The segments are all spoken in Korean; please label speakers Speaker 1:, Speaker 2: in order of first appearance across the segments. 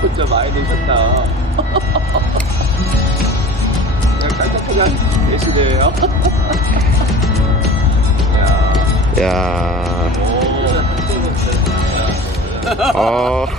Speaker 1: 진짜 많이 넣으셨다. 그냥 깔짝깔짝 계시네요. 야.
Speaker 2: 야, 어,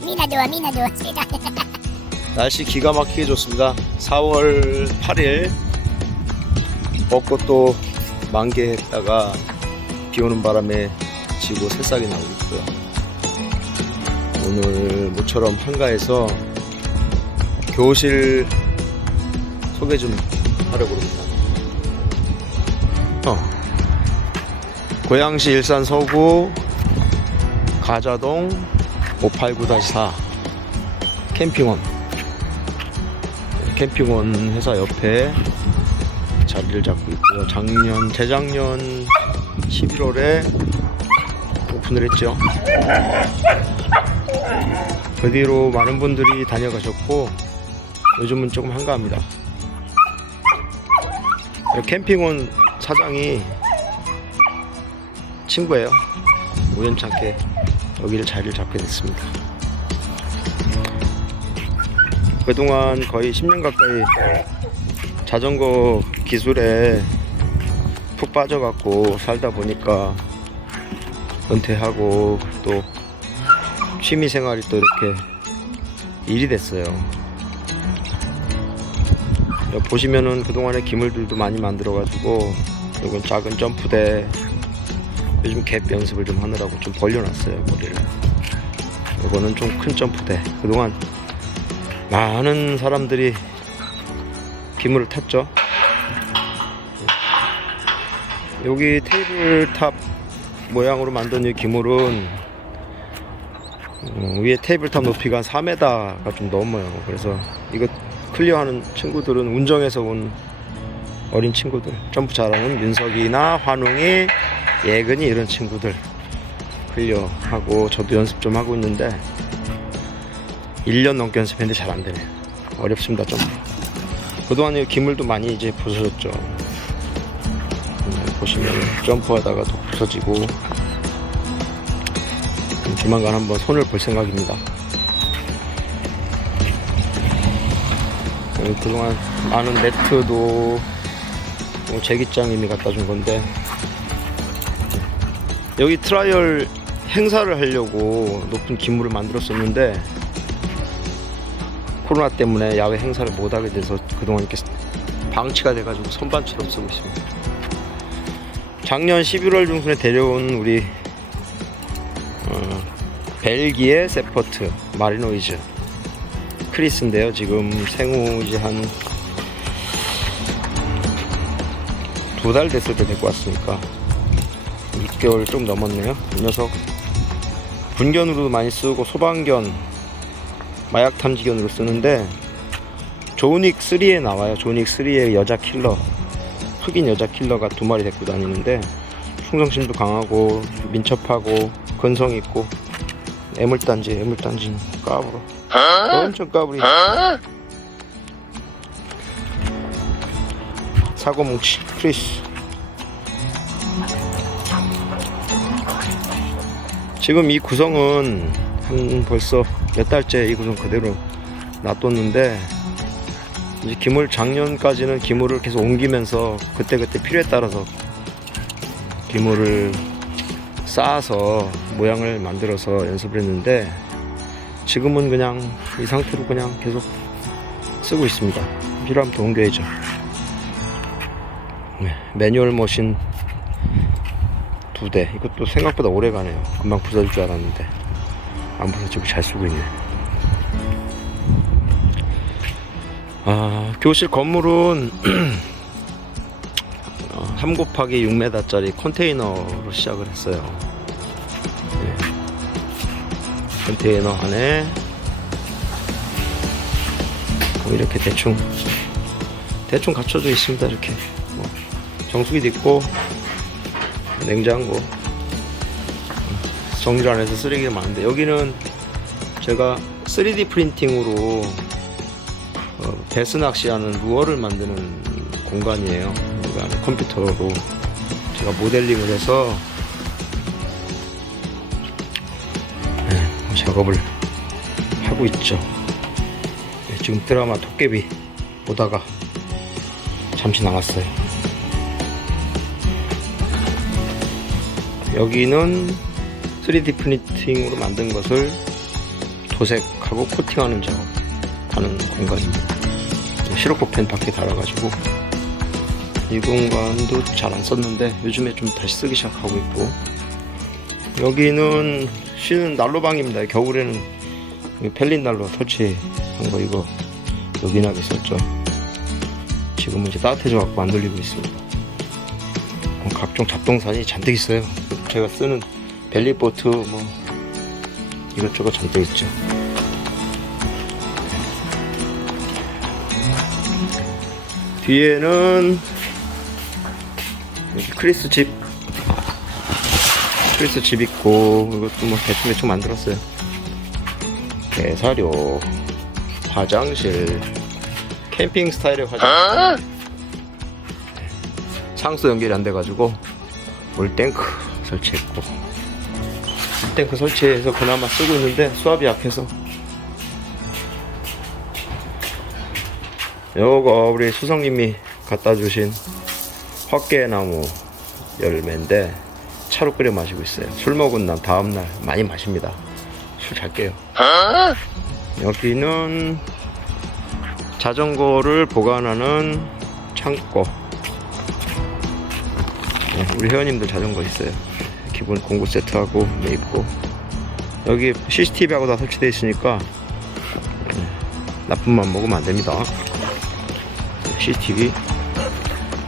Speaker 3: 미나 좋아 미나 좋아
Speaker 2: 날씨 기가 막히게 좋습니다. 4월 8일 벚꽃도 만개했다가 비 오는 바람에 지고 새싹이 나오고 있고요. 오늘 모처럼 한가해서 교실 소개 좀 하려고 합니다. 어. 고양시 일산 서구 가자동 589-4 캠핑원 캠핑원 회사 옆에 자리를 잡고 있고요. 작년, 재작년 11월에 오픈을 했죠. 그 뒤로 많은 분들이 다녀가셨고 요즘은 조금 한가합니다. 캠핑원 사장이 친구예요. 우연찮게 여기를 자리를 잡게 됐습니다. 그동안 거의 10년 가까이 자전거 기술에 푹 빠져갖고 살다 보니까 은퇴하고 또 취미 생활이 또 이렇게 일이 됐어요. 보시면은 그동안에 기물들도 많이 만들어가지고 이건 작은 점프대 요즘 갭 연습을 좀 하느라고 좀 벌려놨어요 머리를. 이거는 좀 큰 점프대. 그동안 많은 사람들이 기물을 탔죠. 여기 테이블탑 모양으로 만든 이 기물은 어, 위에 테이블탑 높이가 한 4m가 좀 넘어요. 그래서 이거 클리어하는 친구들은 운정에서 온 어린 친구들, 점프 잘하는 윤석이나 환웅이, 예근이 이런 친구들 클리어하고 저도 연습 좀 하고 있는데 1년 넘게 연습했는데 잘 안 되네. 어렵습니다, 좀. 그동안 이 기물도 많이 이제 부서졌죠. 음, 보시면 점프하다가 또 부서지고. 음, 조만간 한번 손을 볼 생각입니다. 음, 그동안 많은 네트도 뭐 제기장님이 갖다 준 건데 여기 트라이얼 행사를 하려고 높은 기물을 만들었었는데 코로나 때문에 야외 행사를 못 하게 돼서 그동안 이렇게 방치가 돼가지고 선반처럼 쓰고 있습니다. 작년 11월 중순에 데려온 우리 어, 벨기에 세퍼트 마리노이즈 크리스인데요. 지금 생후 이제 한 두 달 됐을 때 데리고 왔으니까 6개월 좀 넘었네요. 이 녀석 분견으로도 많이 쓰고 소방견 마약 탐지견으로 쓰는데 조닉 3에 나와요. 조닉 3의 여자 킬러 흑인 여자 킬러가 두 마리 데리고 다니는데 충성심도 강하고 민첩하고 근성 있고 애물단지 애물단지 까불어. 엄청 까불이. 사고뭉치 크리스. 지금 이 구성은 한 벌써 몇 달째 이 구성 그대로 놔뒀는데 이제 기물 작년까지는 기물을 계속 옮기면서 그때그때 필요에 따라서 기물을 쌓아서 모양을 만들어서 연습을 했는데 지금은 그냥 이 상태로 그냥 계속 쓰고 있습니다. 필요하면 또 옮겨야죠. 네, 매뉴얼 머신 두 대. 이것도 생각보다 오래 가네요. 금방 부서질 줄 알았는데 안 부서지고 잘 쓰고 있네. 아, 교실 건물은 어, 3 곱하기 6m짜리 컨테이너로 시작을 했어요. 네. 컨테이너 안에 뭐 이렇게 대충 대충 갖춰져 있습니다. 이렇게 뭐 정수기도 있고 냉장고 정질 안에서 쓰레기가 많은데 여기는 제가 3D 프린팅으로 어, 베스 낚시하는 루어를 만드는 공간이에요. 안에 컴퓨터로 제가 모델링을 해서 작업을 하고 있죠. 네, 지금 드라마 도깨비 보다가 잠시 나왔어요. 여기는 3D 프린팅으로 만든 것을 도색하고 코팅하는 작업 하는 공간입니다. 시로코펜 밖에 달아가지고 이 공간도 잘 안 썼는데 요즘에 좀 다시 쓰기 시작하고 있고 여기는 쉬는 난로방입니다. 겨울에는 이 펠린 난로 설치한 거 이거 요긴하게 썼죠. 지금은 이제 따뜻해져 갖고 안 돌리고 있습니다. 어, 각종 잡동산이 잔뜩 있어요. 제가 쓰는 벨리보트 뭐 이것저것 잔뜩 있죠. 뒤에는 여기 크리스 집. 크리스 집 있고 이것도 뭐 대충 대충 만들었어요. 대사료 화장실 캠핑 스타일의 화장실. 상수 연결이 안 돼가지고 물탱크 설치했고. 물탱크 설치해서 그나마 쓰고 있는데 수압이 약해서 요거 우리 수성님이 갖다 주신 헛개나무 열매인데 차로 끓여 마시고 있어요. 술 먹은 날 다음날 많이 마십니다. 술 잘 깨요. 여기는 자전거를 보관하는 창고. 네, 우리 회원님들 자전거 있어요. 기본 공구 세트하고 네, 있고. 여기 CCTV하고 다 설치되어 있으니까 네, 나쁜 맘 먹으면 안 됩니다. CCTV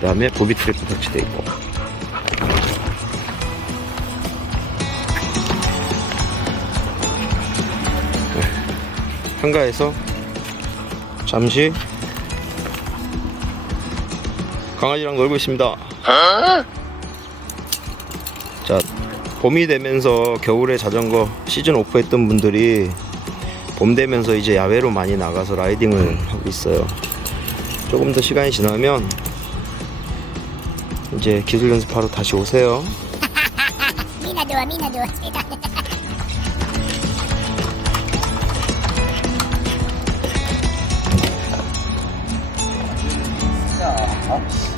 Speaker 2: 그 다음에 보비 트랩도 설치되어 있고 네, 한가해서 잠시 강아지랑 놀고 있습니다. 자, 봄이 되면서 겨울에 자전거 시즌 오프 했던 분들이 봄 되면서 이제 야외로 많이 나가서 라이딩을 하고 있어요. 조금 더 시간이 지나면 이제 기술 연습하러 다시 오세요.
Speaker 3: Mina dua, mina dua.
Speaker 1: 아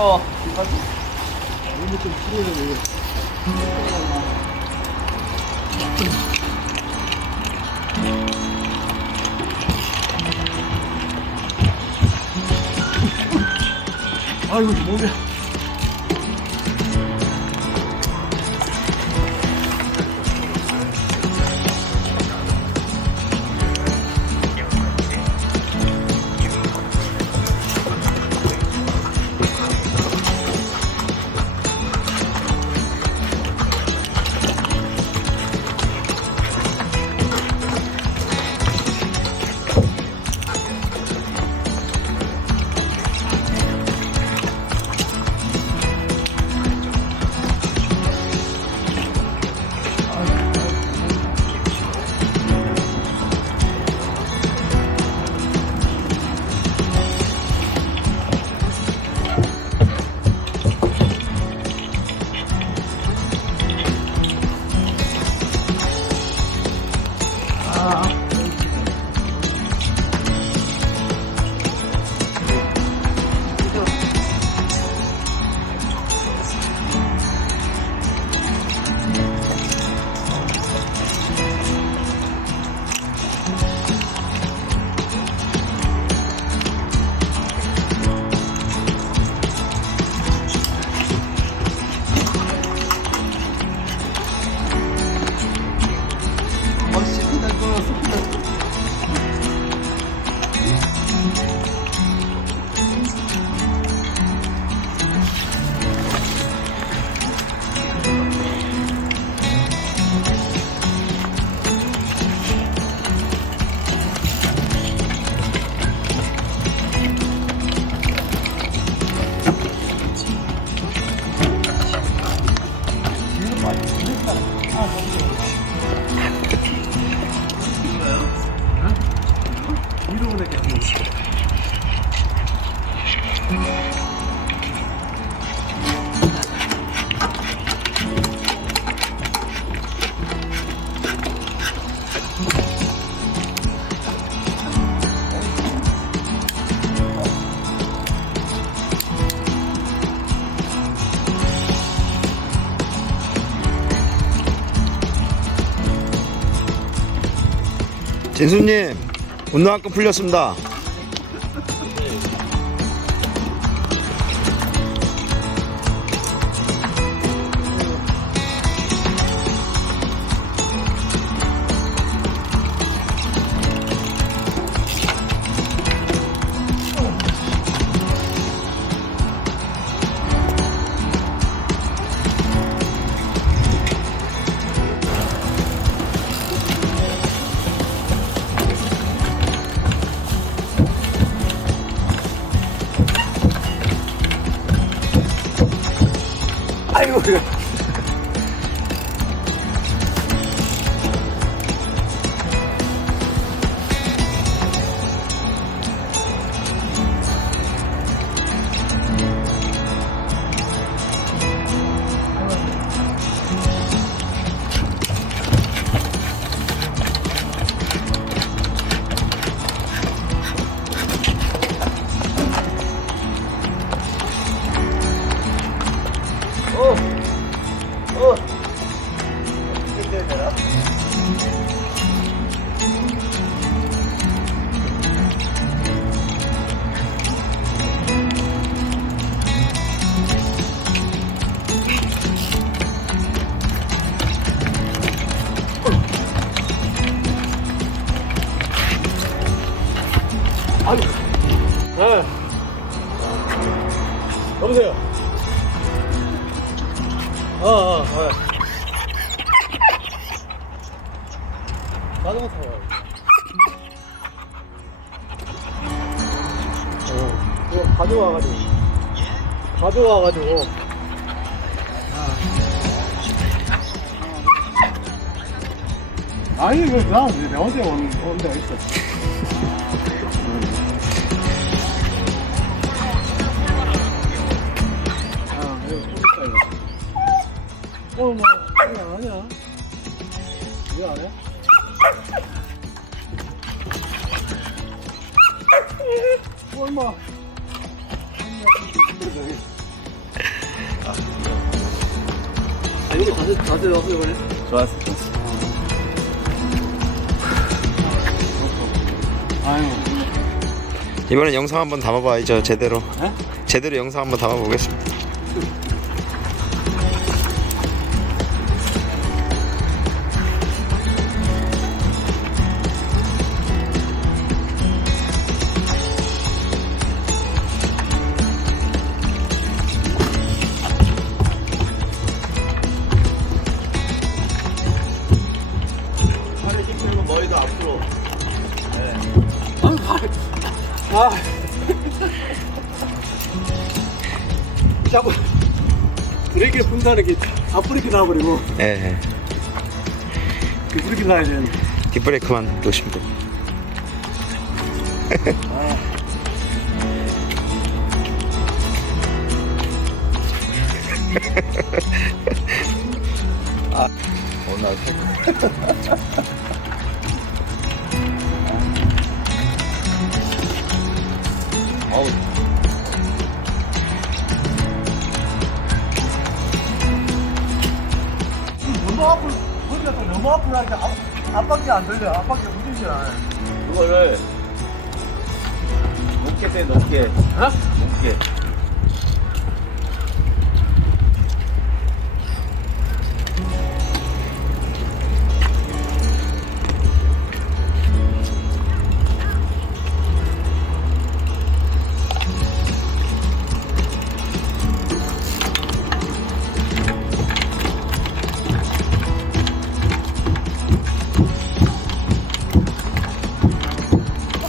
Speaker 1: 유, 이거 좀 필요해. 아이고, 몸에.
Speaker 2: 진수님 운동화끈 풀렸습니다.
Speaker 1: 아이고. 여보세요. 어, 어, 어. 자전거 타고 와요. 어, 이거 가져와가지고. 가져와가지고. 아니, 이거 나, 내 혼자 오는, 오는 데가 있어. 어, 뭐, 왜안 하냐? 왜안 해? 어, 얼마? 아, 이거 다들, 다들 와서 이번에? 좋았어, 좋았어. 아유,
Speaker 2: 이번엔 영상 한번 담아봐야죠 제대로.
Speaker 1: 에?
Speaker 2: 제대로 영상 한번 담아보겠습니다.
Speaker 1: 나와버리고
Speaker 2: 예.
Speaker 1: 그 브레이크 나야 되는데.
Speaker 2: 뒷브레이크만 놓으시면 돼요.
Speaker 1: 오늘 어우. 너무 앞을, 머리가 또 너무 앞을 하니까 앞, 앞바퀴 안 들려. 앞바퀴 움직이지 않아.
Speaker 4: 그거를 높게 빼 높게
Speaker 1: 어?
Speaker 4: 높게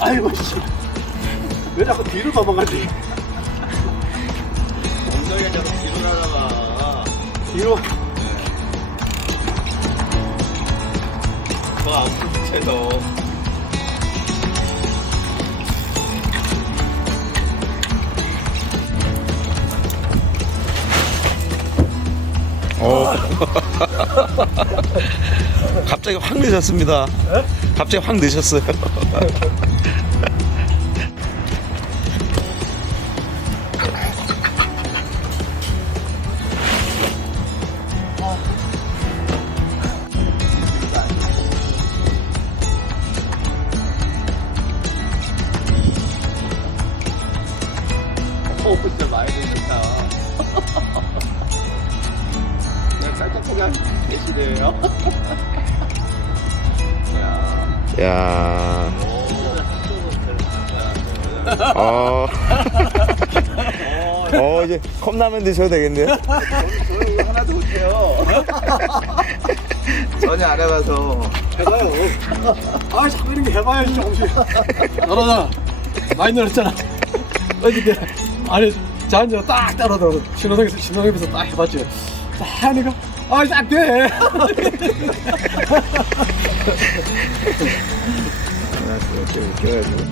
Speaker 1: 아이고 씨왜 자꾸 뒤로 넘어가지
Speaker 4: 엉덩이가 자꾸 뒤로 가다가
Speaker 1: 뒤로
Speaker 4: 뭐 아픈 채도
Speaker 2: 오. 갑자기 확 늦었습니다. 갑자기 확 늦었어요. 어, 어 이제 컵라면 드셔도 되겠네요.
Speaker 4: 저는 이거 하나도 못해요. 전혀 안 해봐서.
Speaker 1: 해봐요. 아, 자꾸 이런 게 해봐야지, 조금씩. 너라나, 많이 늘었잖아. 어저께, 아니, 자한테 딱 따라서 신호등에서, 신호등에서 딱 해봤지. 딱 하니까, 아, 딱 돼.
Speaker 4: 이렇게 웃겨야지.